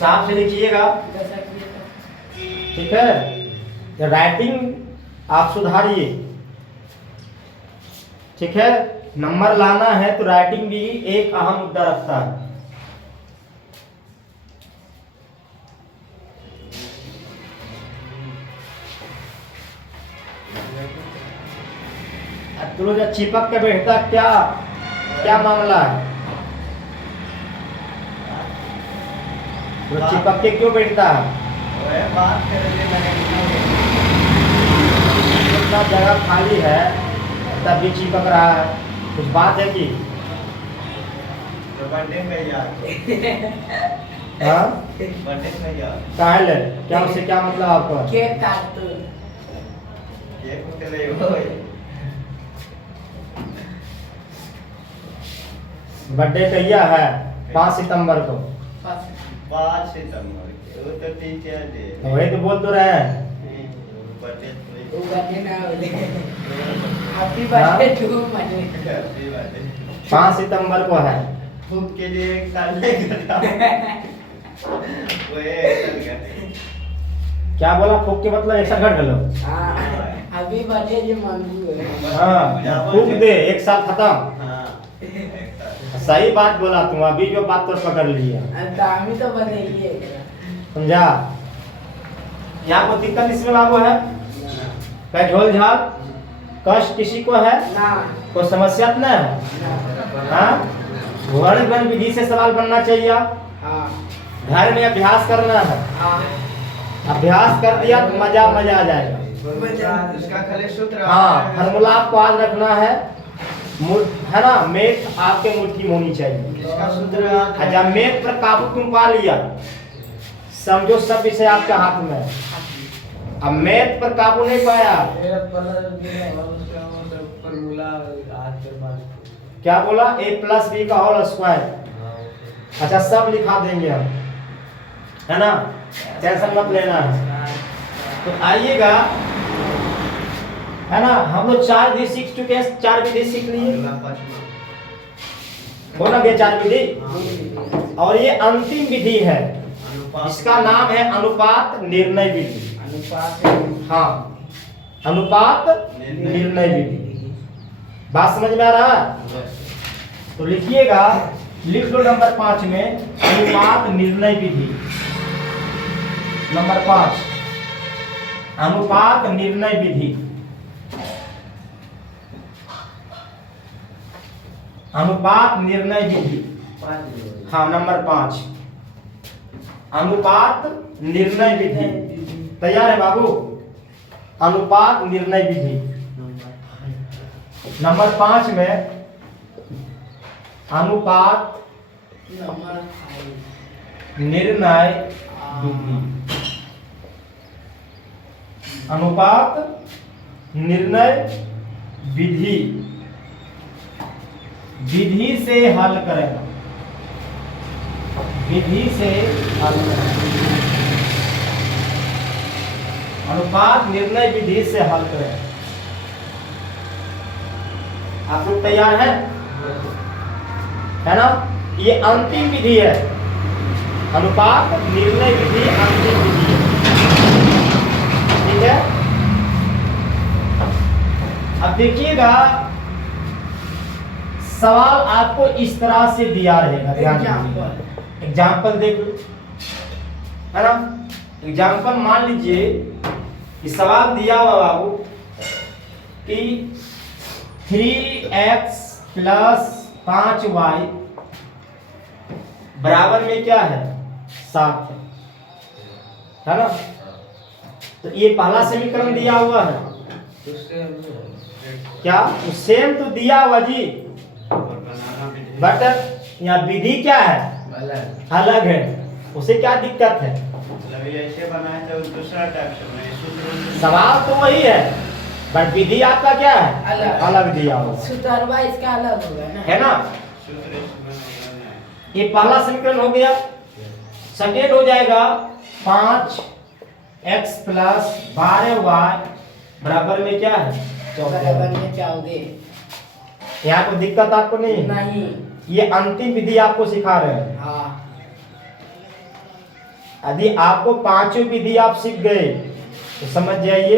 साफ से लिखिएगा, ठीक है। तो राइटिंग आप सुधारिए, ठीक है। नंबर लाना है तो राइटिंग भी एक अहम मुद्दा रखता है। तो जो चिपक के बैठता क्या क्या मामला है? तो चिपक के क्यों बैठता है? इतना जगह खाली है तब भी चिपक रहा है, कुछ बात है कि? हाँ, काहे? क्या उससे क्या मतलब आपका? केक काट दो। बर्थडे कहिया है? 5 सितंबर को। 5 सितंबर वो तो टीचर डे, वही तो बोल तो रहे हैं। वो बर्थडे ना हो हैप्पी बर्थडे टू मनी। 5 सितंबर को है। फूक के लिए 1 साल लगेगा। वो क्या बोला? फूक के मतलब ऐसा घट गलो? हैप्पी बर्थडे जो मांगू है। हाँ, फूक दे 1 साल खत्म। हाँ, सही बात बोला तुम, अभी जो बात तो पकड़ लिया। हम तो बदलिए समझा? यहाँ को दिक्कत इसमें लागू है? क्या झोल झाल कष्ट किसी को है? ना कोई समस्या तो नहीं है? हाँ, वर्ण गण विधि से सवाल बनना चाहिए। हाँ घर में अभ्यास करना है, हाँ अभ्यास कर दिया तो मजा मजा आ जाएगा। उसका खाली सूत्र हाँ, फार्मूला आपको आज रखना है ना। मेथ आपके मुट्ठी में होनी चाहिए। इसका सूत्र जब मेथ पर काबू तुम पा लिया, समझो सब विषय आपके हाथ में है। अब मैथ पर काबू नहीं पाया, क्या बोला? a+b का होल स्क्वायर। अच्छा, सब लिखा देंगे हम, है ना, टेंशन मत लेना है। तो आइएगा, है ना, हम लोग 4 विधि सीख चुके हैं, 4 विधि सीख लिए हो ना, ये 4 विधि। और ये अंतिम विधि है, इसका नाम है अनुपात निर्णय विधि। हाँ, अनुपात निर्णय विधि। बात समझ में आ रहा है? तो लिखिएगा, लिख लो नंबर 5 में अनुपात निर्णय विधि। नंबर 5 अनुपात निर्णय विधि। अनुपात निर्णय विधि, हाँ, नंबर 5 अनुपात निर्णय विधि। तैयार है बाबू? अनुपात निर्णय विधि नंबर 5 में अनुपात निर्णय विधि। अनुपात निर्णय विधि, विधि से हल करेगा, विधि से हल करें। अनुपात निर्णय विधि से हल करें। आप लोग तैयार हैं? है ना? ये अंतिम विधि है, अनुपात निर्णय विधि अंतिम विधि है, ठीक है। अब देखिएगा, सवाल आपको इस तरह से दिया रहेगा, ध्यान। एग्जाम्पल देख लो, है ना। एग्जाम्पल मान लीजिए कि सवाल दिया हुआ बाबू कि 3x + 5y बराबर में क्या है? 7 है ना। तो ये पहला समीकरण दिया हुआ है, क्या तो सेम तो दिया हुआ जी, बट यहाँ विधि क्या है? अलग है। उसे क्या दिक्कत है? ऐसे बनाया तो दूसरा टाइप से सवाल तो वही है, बट विधि आपका क्या है? अलग। अलग दिया हुआ सूत्रवा इसका अलग होगा ना, है ना। ये पहला समीकरण हो गया। सेकेंड हो जाएगा 5x + 12y बराबर में क्या है? 14। यहाँ को दिक्कत आपको नहीं? नहीं। ये अंतिम विधि आपको सिखा रहे हैं। हाँ यदि आपको पांचों विधि आप सीख गए तो समझ जाइए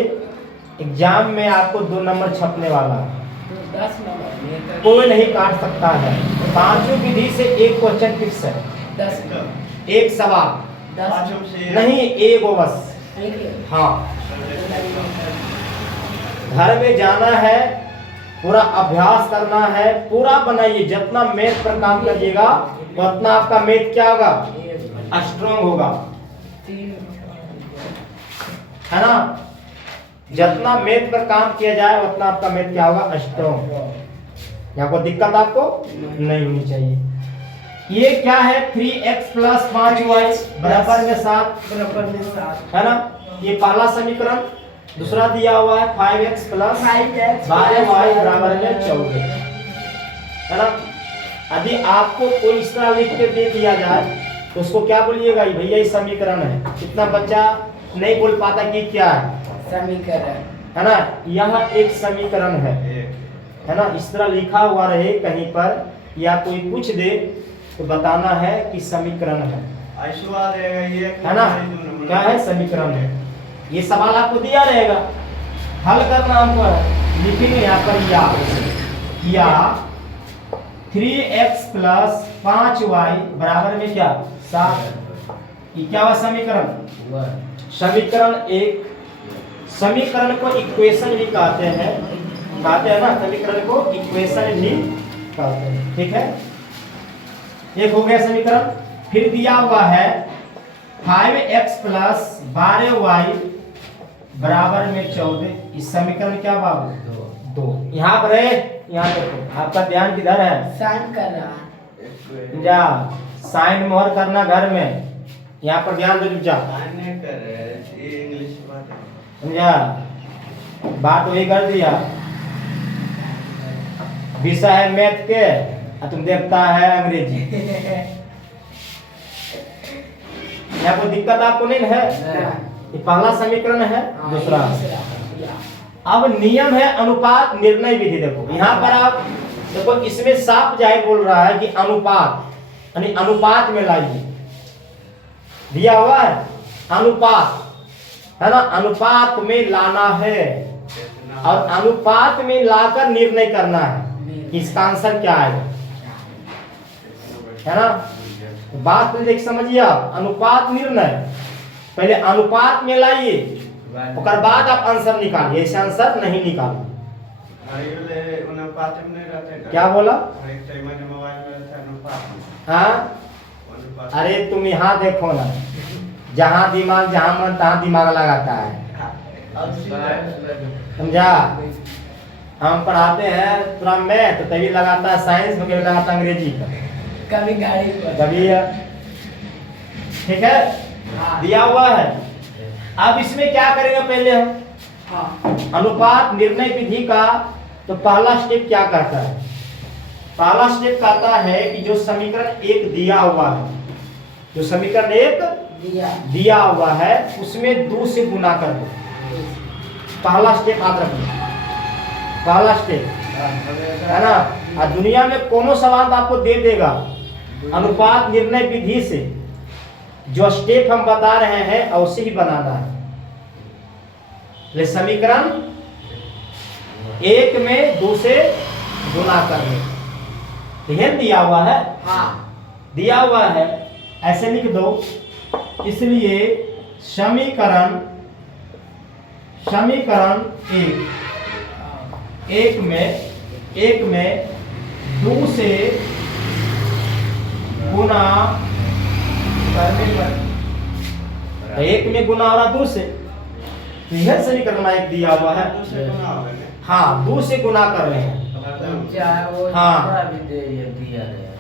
एग्जाम में आपको 2 नंबर छपने वाला है। तो 10 नंबर कोई नहीं काट सकता है। पांचों विधि से एक क्वेश्चन फिक्स है, 10 एक सवाल 10 पांचों से नहीं, एक वो बस। एक है। हाँ, घर में जाना है, पूरा अभ्यास करना है, पूरा बनाइए। जितना मैथ पर काम करिएगा उतना आपका मैथ क्या होगा, स्ट्रॉन्ग होगा, 3 है ना। जितना मैथ पर काम किया जाए उतना आपका मैथ क्या होगा, स्ट्रॉन्ग। यहाँ कोई दिक्कत आपको नहीं होनी चाहिए। ये क्या है, 3x प्लस 5y बराबर में 7, बराबर में 7 है ना। ये पहला समीकरण। दूसरा दिया हुआ है 5x प्लस 5x 12y बराबर में 14, है ना। यदि आपको कोई इस तरह लिख के दे दिया जाए तो उसको क्या बोलिएगा, भैया ये समीकरण है। कितना बच्चा नहीं बोल पाता कि क्या है, समीकरण, है ना। यह एक समीकरण है ना। इस तरह लिखा हुआ रहे कहीं पर या कोई पूछ दे तो बताना है कि समीकरण है, है ना। क्या है, समीकरण है। ये सवाल आपको दिया रहेगा, हल करना हमको है। लिखेंगे यहाँ पर या 3x प्लस 5y बराबर में क्या, 7। ये क्या हुआ, समीकरण। समीकरण एक, समीकरण को इक्वेशन भी कहते हैं ना। समीकरण को इक्वेशन भी कहते हैं, ठीक है। एक हो गया समीकरण। फिर दिया हुआ है 5x प्लस 12y बराबर में 14। इस समीकरण क्या बाबू, 2। यहाँ पर है, यहाँ देखो आपका ध्यान किधर है, साइन कर रहा है। जा साइन मोहर करना घर में, यहाँ पर ध्यान दो। जा इंग्लिश बात समझा, बात वही कर दिया। विषय है मैथ के और तुम देखता है अंग्रेजी। यहाँ कोई दिक्कत आपको नहीं है। ये पहला समीकरण है। दूसरा, अब नियम है अनुपात निर्णय विधि। देखो यहाँ पर आप देखो, इसमें साफ जाहिर बोल रहा है कि अनुपात यानी अनुपात में लाइए, दिया हुआ है अनुपात, है ना। अनुपात में लाना है और अनुपात में लाकर निर्णय करना है कि इसका आंसर क्या है ना। बात देख समझिए आप, अनुपात निर्णय पहले अनुपात में लाइए, उसके बाद आप आंसर निकालिए। ऐसे आंसर नहीं निकालिए। क्या बोला, हाँ। अरे तुम यहाँ देखो ना, जहाँ दिमाग जहाँ मन तहाँ दिमाग लगाता है, समझा। हम पढ़ाते हैं थोड़ा मैथ तो तभी लगाता है साइंस में, कभी लगाता अंग्रेजी का, कभी गाड़ी पर, कभी। ठीक है, दिया हुआ है। अब इसमें क्या करेंगे, पहले हम अनुपात निर्णय विधि का तो पहला स्टेप क्या कहता है, पहला स्टेप कहता है कि जो समीकरण एक दिया हुआ है, जो समीकरण एक दिया हुआ है उसमें 2 से गुना कर दो। पहला स्टेप याद रखना, पहला स्टेप, है ना। और दुनिया में कोनो सवाल आपको दे देगा अनुपात निर्णय विधि से, जो स्टेप हम बता रहे हैं उसे ही बनाना है। ले समीकरण एक में 2 से गुना करने, यह दिया हुआ है, दिया हुआ है, ऐसे लिख दो। इसलिए समीकरण एक में 2 से गुना करने पर, एक में गुना हो रहा 2 से, तो यह समीकरण एक दिया हुआ है। हाँ, 2 से गुना कर रहे हैं।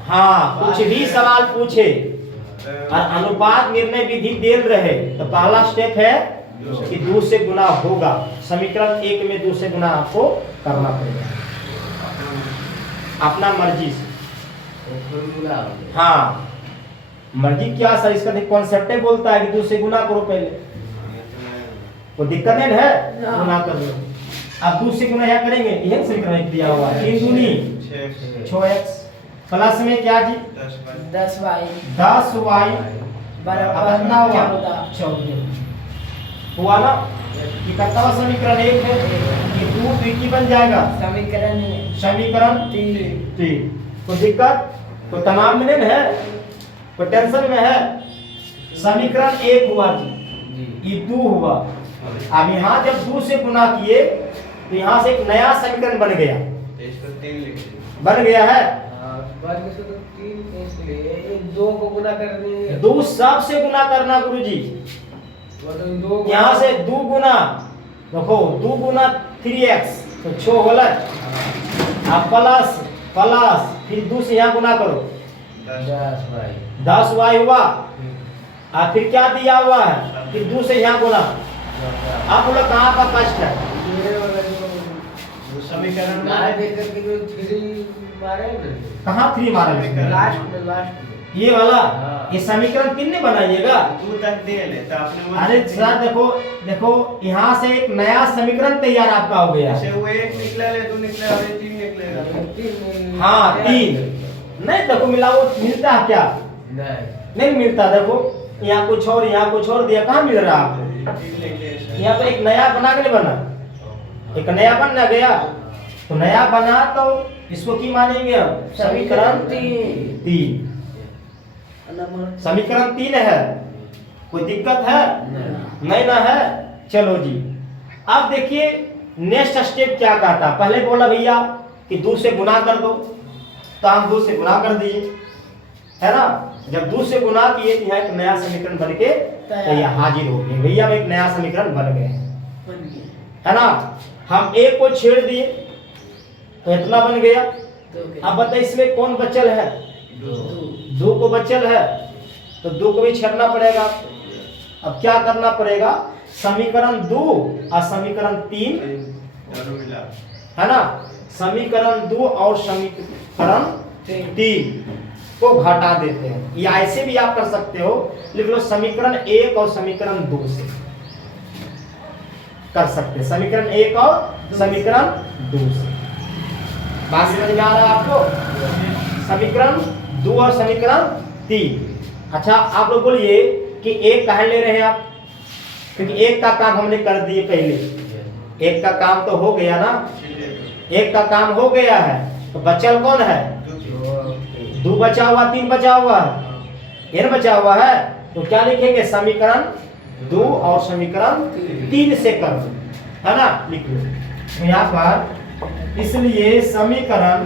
हाँ, कुछ भी सवाल पूछे और अनुपात निर्णय विधि दे रहे तो पहला स्टेप है कि 2 से गुना होगा। समीकरण एक में 2 से गुना आपको करना पड़ेगा अपना मर्जी से। हाँ, मर्जी क्या सर, इसका कॉन्सेप्ट बोलता है कि 2 से गुना करो पहले, कोई दिक्कत नहीं है, गुना कर लो। अब 2 से गुना क्या करेंगे, यह समीकरण दिया हुआ है 3 दूनी 6x प्लस में क्या जी 10y बराबर अब कितना हुआ? 14 हुआ ना? ये कितना समीकरण एक है, ये 2 की बन जाएगा समीकरण समीकरण 3। तो दिक्कत, तो तनाव में नहीं है, तो टेंशन में है। समीकरण 1 हुआ जी, ये 2 हुआ। अब यहाँ जब 2 से गुना किए तो यहाँ से एक नया समीकरण बन गया, इसको 3 लिख दीजिए। बन गया है। बाद में से तो 3 इसलिए 2 को गुना कर देंगे 2 सब से गुना करना गुरुजी, मतलब 2 यहाँ से 2 गुना, देखो 2 गुना 3x तो 6 होला। अब प्लस प्लस फिर 2 से यहाँ गुना करो 10y हुआ। अब फिर क्या दिया हुआ है, फिर 2 से यहाँ गुना। अब बोलो कहाँ का कष्ट है? वो समीकरण ना देकर के जो 3 मारे कहाँ 3 मारा है? लास्ट में ये वाला, हाँ। ये समीकरण 3 ने बनाइएगा। 2 तक दे ले तो आपने अरे सर देखो देखो, यहाँ से एक नया समीकरण तैयार आपका हो गया। जैसे वो 1 निकला ले 2 निकले और ये 3 निकलेगा। हाँ 3 नहीं, देखो मिलाओ मिलता है क्या? नहीं मिलता। देखो यहाँ कुछ और यहाँ कुछ और दिया, कहाँ मिल रहा है आपको? 3 लिखे यहाँ तो एक नया बना के नहीं बना, एक नया बन ना गया। तो नया बना तो इसको की मानेंगे हम? समीकरण 3। समीकरण 3 है, कोई दिक्कत है? नहीं ना है। चलो जी, अब देखिए नेक्स्ट स्टेप क्या कहता। पहले बोला भैया कि 2 से गुना कर दो, तो हम 2 से गुना कर दिए, है ना? जब 2 से गुना किए तो यहाँ एक नया समीकरण बन के तैयार हाजिर हो गए। भैया एक नया समीकरण बन गए, है ना? हम 1 को छेड़ दिए तो इतना बन गया। अब बताइए इसमें कौन बचल है? 2 को बचल है, तो 2 को भी छेड़ना पड़ेगा। अब क्या करना पड़ेगा? समीकरण 2 और समीकरण 3 दोनों मिला है ना? समीकरण 2 और समीकरण 3 को घटा देते हैं। या ऐसे भी आप कर सकते हो, लिख लो समीकरण 1 और समीकरण 2 से कर सकते हैं। समीकरण 1 और समीकरण 2 से। बात समझ में आ रहा है आपको? समीकरण 2 और समीकरण 3। अच्छा आप लोग बोलिए कि 1 कहाँ ले रहे हैं आप? क्योंकि 1 का काम हमने कर दिए पहले, 1 का काम तो हो गया ना, 1 का काम हो गया है। तो बचल कौन है? 2 बचा हुआ, 3 बचा हुआ है, n बचा हुआ है। तो क्या लिखेंगे? समीकरण 2 और समीकरण 3 से कर दो, है ना? लिख लो तो यहाँ पर। इसलिए समीकरण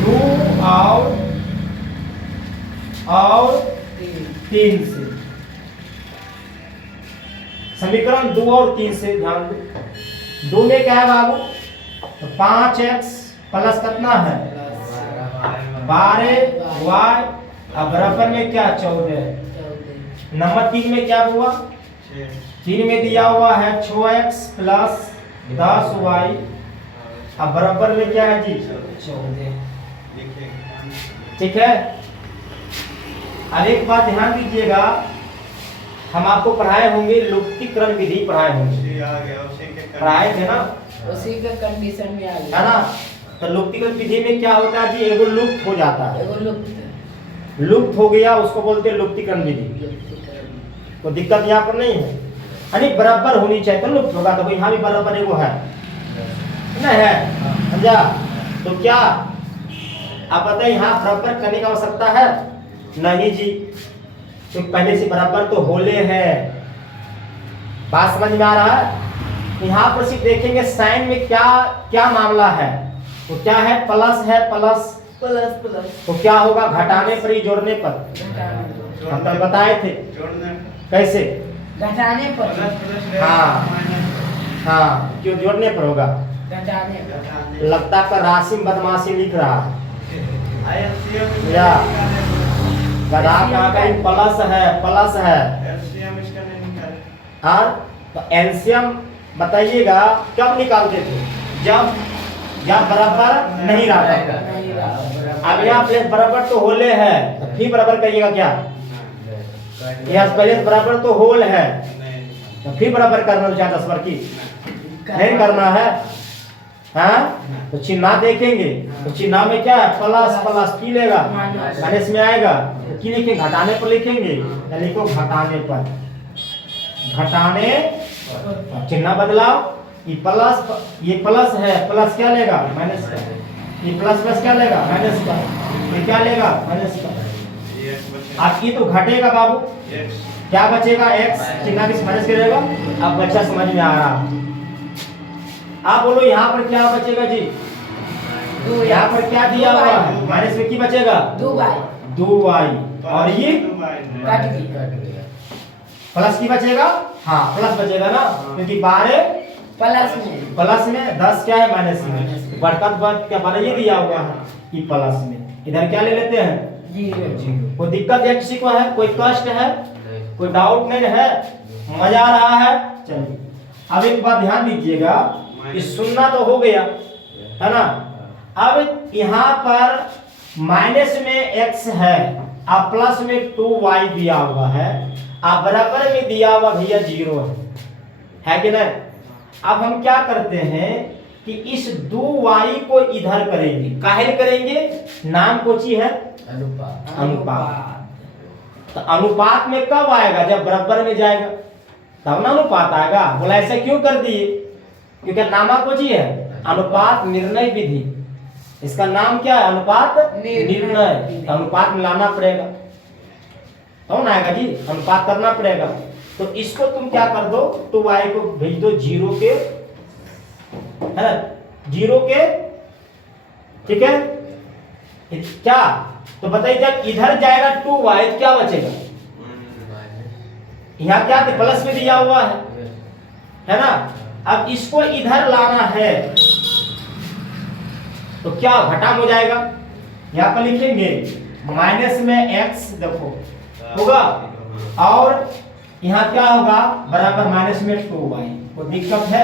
2 और 3 से, समीकरण 2 और 3 से ध्यान दो। 2 में क्या है बाबू? तो 5x प्लस कितना है? 12y। अब बराबर में क्या? 14। नंबर 3 में क्या हुआ? 3 में दिया हुआ है 6x प्लस 10y। अब बराबर में क्या है जी? 14। ठीक है। अब एक बात ध्यान दीजिएगा, हम आपको पढ़ाए होंगे लुप्तीकरण विधि, पढ़ाए होंगे, पढ़ाए थे ना? उसी का कंडीशन में आ गया, है ना? तो लुप्तीकरण विधि में क्या होता है जी? एगो लुप्त हो जाता है, एगो लुप्त लुप्त हो गया, उसको बोलते हैं लुप्तीकरण विधि। तो दिक्कत यहाँ पर नहीं है, यानी बराबर होनी चाहिए तो लुप्त होगा। तो यहाँ भी बराबर एगो है, नहीं है? समझा? तो क्या आप बताइए यहाँ बराबर करने की आवश्यकता है? नहीं जी, तो पहले से बराबर तो होले है। बात समझ में आ रहा है? यहाँ पर सिर्फ देखेंगे साइन में क्या क्या मामला है। तो क्या है? प्लस है, प्लस प्लस प्लस तो क्या होगा? घटाने पर ही जोड़ने पर? हम तो बताए थे कैसे। घटाने पर, हाँ क्यों जोड़ने पर होगा? घटाने पर लगता है राशि में बदमाशी लिख रहा है या गधा कहाँ कहीं प्लस है, प्लस है। हाँ तो एलसीएम बताइएगा कब निकालते थे? जब बराबर नहीं रहा। अब यहाँ पे बराबर तो होले है, तो फिर बराबर करिएगा क्या? यहाँ पहले बराबर तो होल है, तो फिर बराबर करना चाहे 10 बार की नहीं करना है। हाँ तो चिन्ह देखेंगे तो चिन्ह में क्या है प्लस प्लस की लेगा माइनस में आएगा तो की लिखेंगे घटाने पर लिखेंगे या लिखो घटाने पर घटाने चिन्ह बदलाव ये प्लस है प्लस क्या लेगा माइनस का ये प्लस प्लस क्या लेगा माइनस का ये क्या लेगा माइनस का अब ये तो घटेगा बाबू क्या बचेगा x चिन्ह किस माइनस करेगा अब बच्चा समझ में आ रहा आप बोलो यहाँ पर क्या बचेगा जी यहाँ पर क्या दिया हुआ है माइनस में की बचेगा 2y और ये प्लस की बचेगा हाँ प्लस बचेगा ना क्योंकि 12 प्लस में 10 क्या है माइनस में बढ़ता क्या 12 ये दिया हुआ है ये प्लस में इधर क्या ले लेते हैं कोई दिक्कत है किसी को है कोई कष्ट है कोई डाउट नहीं है मजा आ रहा है चलिए अब एक बात ध्यान दीजिएगा कि सुनना तो हो गया है ना अब यहाँ पर माइनस में x है अब प्लस में 2y दिया हुआ है अब बराबर में दिया हुआ भैया 0 है कि नहीं अब हम क्या करते हैं कि इस 2y को इधर करेंगे काहे करेंगे नाम कोची है अनुपात तो अनुपात में कब आएगा जब बराबर में जाएगा तब ना अनुपात आएगा बोला ऐसा क्यों कर दिए क्योंकि नामा कोची है अनुपात निर्णय विधि इसका नाम क्या है अनुपात निर्णय तो अनुपात में लाना पड़ेगा तो ना आएगा जी अनुपात करना पड़ेगा तो इसको तुम क्या कर दो तो y को भेज दो 0 के है ना 0 के ठीक है क्या तो बताइए जब इधर जाएगा 2y क्या बचेगा यहाँ क्या प्लस में दिया हुआ है ना अब इसको इधर लाना है तो क्या घटा हो जाएगा यहाँ पर लिखेंगे माइनस में x देखो होगा और यहाँ क्या होगा बराबर माइनस में 2y कोई दिक्कत है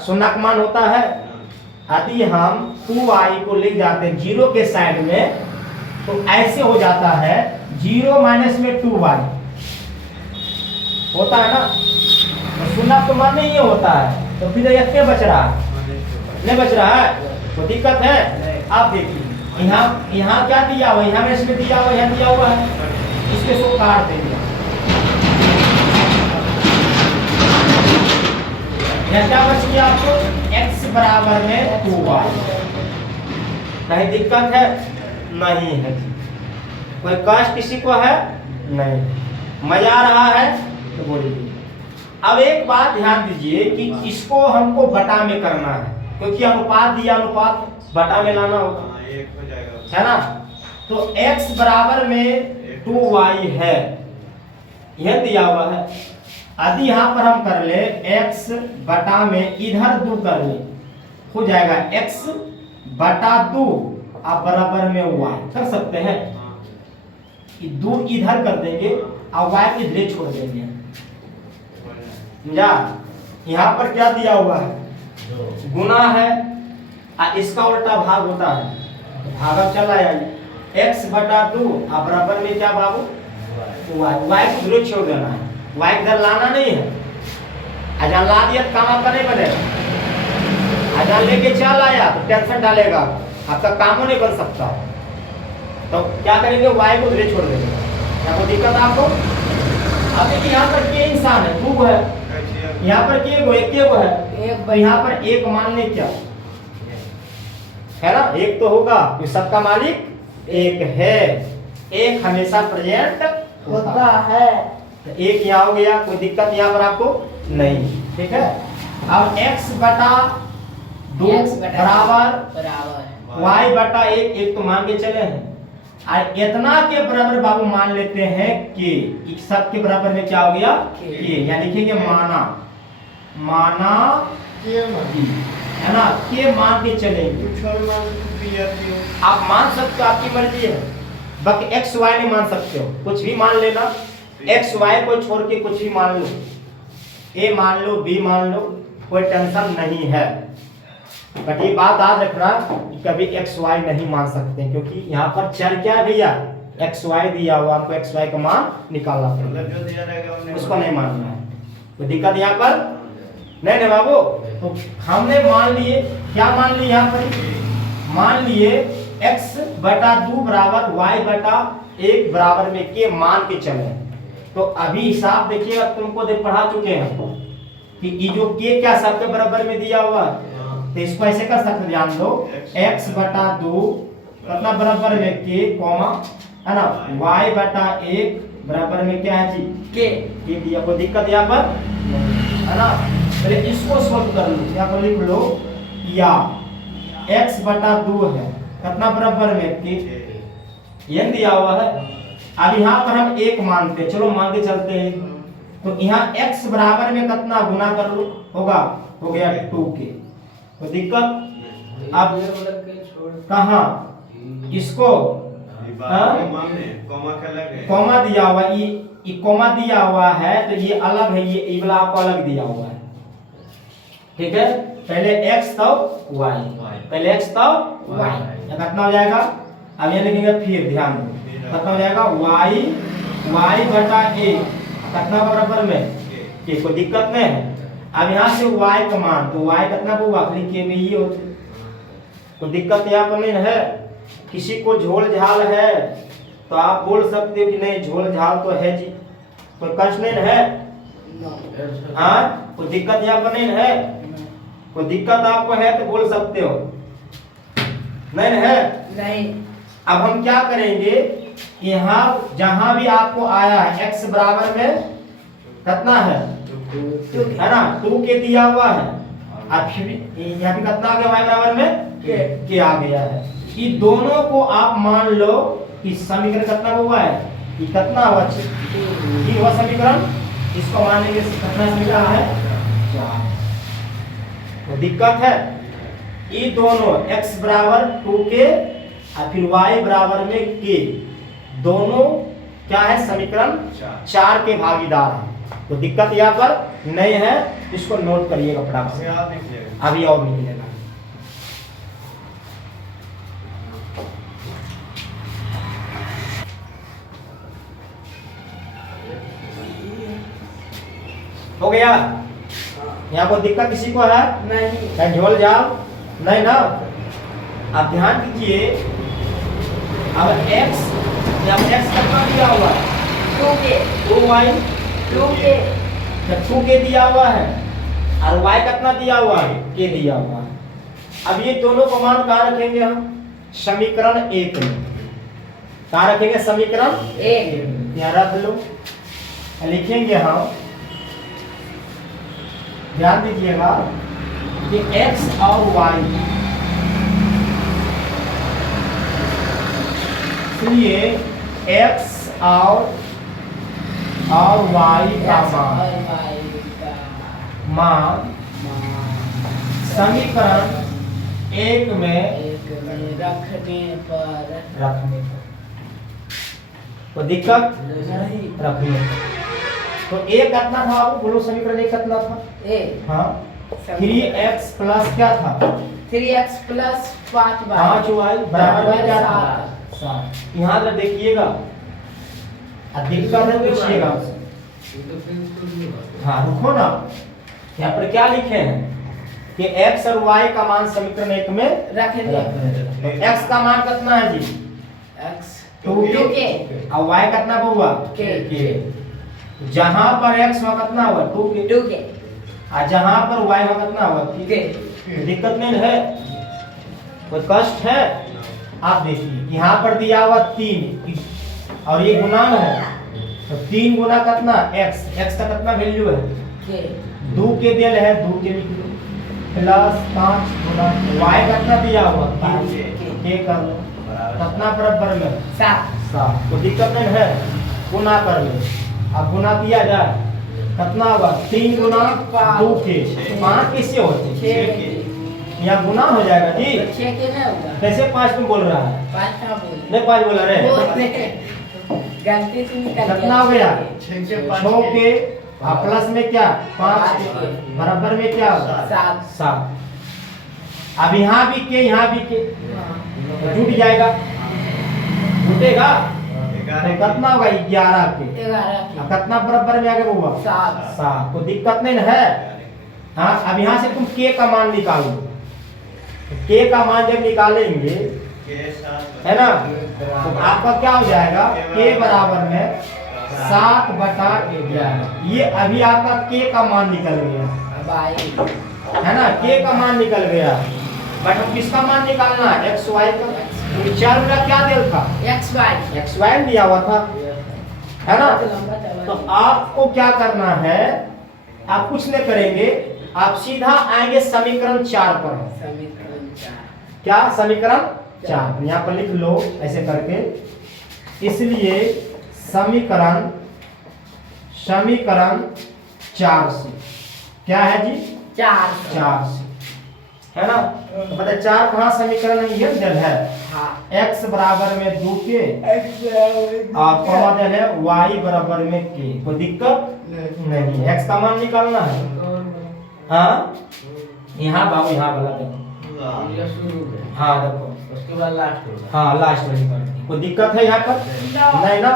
शून्य का मान होता है यदि हम 2y को लिख जाते हैं 0 के साइड में तो ऐसे हो जाता है 0 माइनस में 2y होता है ना तो शून्य तो मान नहीं होता है तो फिर ये बच रहा है नहीं बच रहा है तो दिक्कत है आप देखिए यहाँ क्या दिया हुआ यहाँ में इसमें दिया हुआ यहाँ दिया हुआ है इसके सो काट देंगे क्या बच गया आपको x बराबर में 2y नहीं दिक्कत है नहीं है कोई कष्ट किसी को है नहीं मजा आ रहा है तो बोलिए अब एक बात ध्यान दीजिए कि इसको हमको बटा में करना है क्योंकि अनुपात दिया अनुपात बटा में लाना होगा है ना तो x बराबर में 2y है यह दिया हुआ है यदि यहाँ पर हम कर ले x बटा में इधर 2 कर ले हो जाएगा x बटा 2 आप बराबर में y कर सकते हैं 2 इधर कर देंगे और y को इधर छोड़ देंगे समझा यहाँ पर क्या दिया हुआ है गुना है इसका उल्टा भाग होता है भाग चला आइए x बटा 2 आप बराबर में क्या बाबू y को इधर छोड़ देना है y इधर लाना नहीं है अजान ला दिया काम आपका नहीं बनेगा अजान लेके चल आया तो टेंशन डालेगा आपका काम नहीं बन सकता तो क्या करेंगे y को इधर छोड़ देंगे क्या कोई दिक्कत आपको अब देखिए यहाँ पर के इंसान है 2 है यहाँ पर के वो एक है यहाँ पर एक मान ले क्या है ना एक तो होगा कि सबका मालिक एक है एक हमेशा प्रेजेंट होता है तो एक यहाँ हो गया कोई दिक्कत यहाँ पर आपको नहीं ठीक है अब x बटा 2 बराबर y बटा 1 तो मान के चले हैं और इतना के बराबर बाबू मान लेते हैं कि इस सब के बराबर में क्या हो गया के या लिखेंगे माना है ना के मान के चलेंगे आप मान सकते हो आपकी मर्जी है बाकी x y नहीं मान सकते हो कुछ भी मान लेना x y को छोड़ के कुछ भी मान लो a मान लो b मान लो कोई टेंशन नहीं है बट ये बात याद रखना कि कभी x y नहीं मान सकते क्योंकि यहाँ पर चर क्या है भैया x y दिया हुआ आपको x y का मान निकालना पड़ेगा उसको नहीं मानना है कोई दिक्कत यहाँ पर नहीं नहीं बाबू, तो हमने मान लिए, क्या मान लिए यहाँ पर, मान लिए x बटा 2 बराबर y बटा 1 बराबर में के मान के चले। तो अभी हिसाब देखिएगा, तुमको पढ़ा चुके हैं कि ये जो के क्या सबके बराबर में दिया हुआ है, तो इसको ऐसे कर सकते, ध्यान दो, x बटा 2 कितना बराबर में के कॉमा है ना, y बटा 1 बराबर में क्या है जी के दिया। कोई दिक्कत यहाँ पर है ना। पहले इसको सोल्व कर लो, यहाँ पर लिख लो या x बटा 2 है कितना बराबर में के, ये दिया हुआ है। अब यहाँ पर हम एक मानते हैं, चलो मान के चलते हैं। तो यहाँ x बराबर में कितना गुना कर लो होगा, हो गया 2k। तो दिक्कत अब कहाँ इसको कॉमा दिया हुआ, ये कॉमा दिया हुआ है तो ये अलग है, ये वाला आपको अलग दिया हुआ है, ठीक है। पहले x तब y, पहले x तब y, कितना हो जाएगा, अब ये लिखेंगे फिर ध्यान दो, कितना हो जाएगा y बटा 1 कितना बराबर में के, कोई दिक्कत नहीं है। अब यहाँ से y का मान, तो y कितना होगा खाली के में ही होते, कोई दिक्कत यहाँ पर नहीं है। किसी को झोल झाल है तो आप बोल सकते हो कि नहीं झोल झाल तो है जी, कोई कष्ट नहीं है, हाँ कोई दिक्कत यहाँ पर नहीं है। कोई दिक्कत आपको है तो बोल सकते हो, नहीं है नहीं। अब हम क्या करेंगे, यहाँ जहां भी आपको आया है x बराबर में कितना है ना, 2k दिया हुआ है, अब फिर यहाँ भी कितना आ गया, y बराबर में के आ गया है। कि दोनों को आप मान लो कि समीकरण कितना हुआ है, कि कितना हुआ ये हुआ समीकरण, इसको मानेंगे कितना समीकरण है 4। तो दिक्कत है, ये दोनों x बराबर 2k और फिर y बराबर में k, दोनों क्या है समीकरण 4 के भागीदार है। तो दिक्कत यहाँ पर नहीं है, इसको नोट करिएगा फटाफट, अभी और निकलेगा। हो गया, यहाँ पर दिक्कत किसी को है नहीं, झोल जाओ नहीं ना। अब ध्यान दीजिए, अब x कितना दिया हुआ है 2y 2k दिया हुआ है, और y कितना दिया हुआ है k दिया हुआ है। अब ये दोनों को मान कहाँ रखेंगे हम, समीकरण 1 में, कहाँ रखेंगे समीकरण 1, यहाँ रख लो, लिखेंगे हम, ध्यान दीजिएगा कि x और y, इसलिए x और y का मान समीकरण 1 में रखने पर तो दिक्कत नहीं, रखने पर। तो एक कितना था आपको बोलो, समीकरण 1 कितना था, हाँ 3x प्लस क्या था 3x प्लस 5y बराबर में क्या था 7। यहाँ पर देखिएगा, दिक्कत है पूछिएगा, हाँ रुको ना, यहाँ पर क्या लिखे हैं कि x और y का मान समीकरण 1 में रखने। तो x का मान कितना है जी x 2k और y कितना हुआ k। जहां पर x हुआ कितना हुआ 2k, और जहां पर y हुआ कितना हुआ k। दिक्कत नहीं है, कोई कष्ट है। आप देखिए यहाँ पर दिया हुआ 3 और ये गुणान है, तो 3 गुना कितना x का कितना वैल्यू है 2k दिया है, 2k लिख लो प्लस 5 गुना y कितना दिया हुआ k कर लो, कितना बराबर में 7। तो दिक्कत नहीं है, गुना कर लो। अब गुना किया जाए कितना होगा 3 गुना 2k, 5 किससे होते हैं, यहाँ गुना हो जाएगा जी। कैसे 5 में बोल रहा है, नहीं 5 बोला रहे, गलती से निकल कितना हो गया 6k प्लस में क्या 5 बराबर में क्या होगा 7। अब यहाँ भी के यहाँ भी के जुट जाएगा, जुटेगा तो कितना होगा 11 के, कितना बराबर में आ गया 7। तो दिक्कत नहीं है, हाँ, अब यहाँ से तुम के का मान निकालो। के का मान जब निकालेंगे के साथ है ना, तो आपका क्या हो जाएगा, के बराबर में 7/11। ये अभी आपका के का मान निकल गया अब आई है ना, के का मान निकल गया। बट हम किसका मान निकालना है, एक्स वाई का। विचार मेरा क्या दिया था, एक्स वाई दिया हुआ था है ना। तो आपको क्या करना है, आप कुछ नहीं करेंगे, आप सीधा आएंगे समीकरण 4 पर। समीकरण 4 क्या समीकरण 4 यहाँ पर लिख लो ऐसे करके। इसलिए समीकरण 4 से क्या है जी, 4 से है ना। तो पता 4 कहाँ समीकरण है, ये दिल है x बराबर में 2 के और कौन दिल है y बराबर में k। कोई दिक्कत नहीं, x का मान निकालना है। हाँ यहाँ बाबू यहाँ वाला देखो, ये शुरू है, हाँ देखो, उसके बाद लास्ट होगा। हाँ लास्ट वाली कर दी। कोई दिक्कत है यहाँ पर, नहीं ना।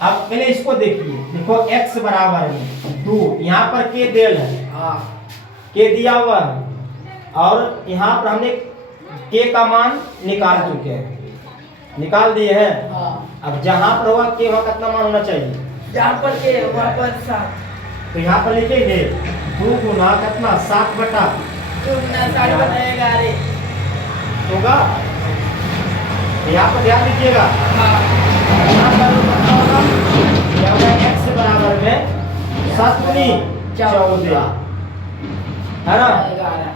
अब पहले इसको देखिए, देखो x बराबर में 2, यहाँ पर k दिल है, हाँ k दिया हुआ है, और यहाँ पर हमने k का मान निकाल चुके हैं, निकाल दिए हैं। हाँ, अब जहाँ पर होगा k वहाँ कितना मान होना चाहिए, जहाँ पर के वहाँ पर 7 तो यहाँ पर लिखेंगे 2 गुना कितना 7 बटा तुमने 7 बनाएगा रे। होगा। तो यहाँ पर ध्यान दीजिएगा, हाँ यहाँ पर कितना होगा, यहाँ पर x बराबर में 7 गुनी 14 है ना। 11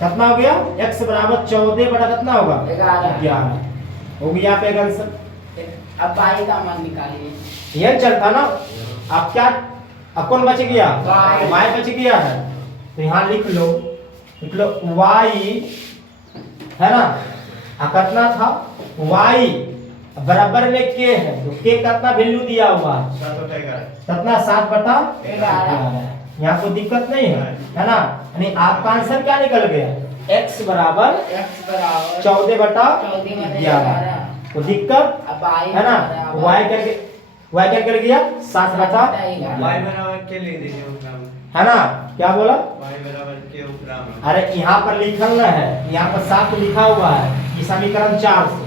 कितना हो गया, x बराबर 14 बटा कितना होगा 11 हो गया पे आंसर। अब y का मान निकालिए। ये चलता ना। अब क्या, अब कौन बच गया, Y। y बच गया है। तो यहाँ लिख लो y है ना। अब कितना था, y बराबर में k है, तो k कितना वैल्यू दिया हुआ है, 7/11 कितना 7/11। 11 यहाँ कोई दिक्कत नहीं है ना। यानी आपका आंसर क्या निकल गया, x बराबर x बराबर 14/11। तो दिक्कत अब y है ना। y क्या कर गया 7/11 y बराबर के ले दीजिए उपराम में। है ना। क्या बोला, y बराबर के उपराम में। अरे यहाँ पर लिखना है, यहाँ पर 7 लिखा हुआ है, ये समीकरण 4 से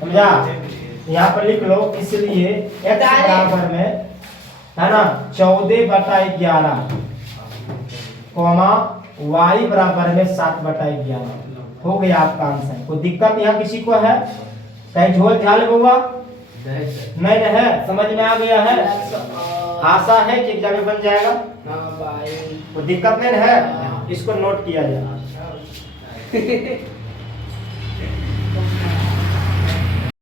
समझा। यहाँ पर लिख लो, इसलिए x बराबर में है ना 14/11 कोमा y बराबर में 7/11 हो गया आपका आंसर। कोई दिक्कत यहाँ किसी को है, कहीं झोल ध्यान होगा नहीं है, समझ में आ गया है। आशा है कि एग्जाम में बन जाएगा, हाँ भाई कोई दिक्कत नहीं है। इसको नोट किया जाए।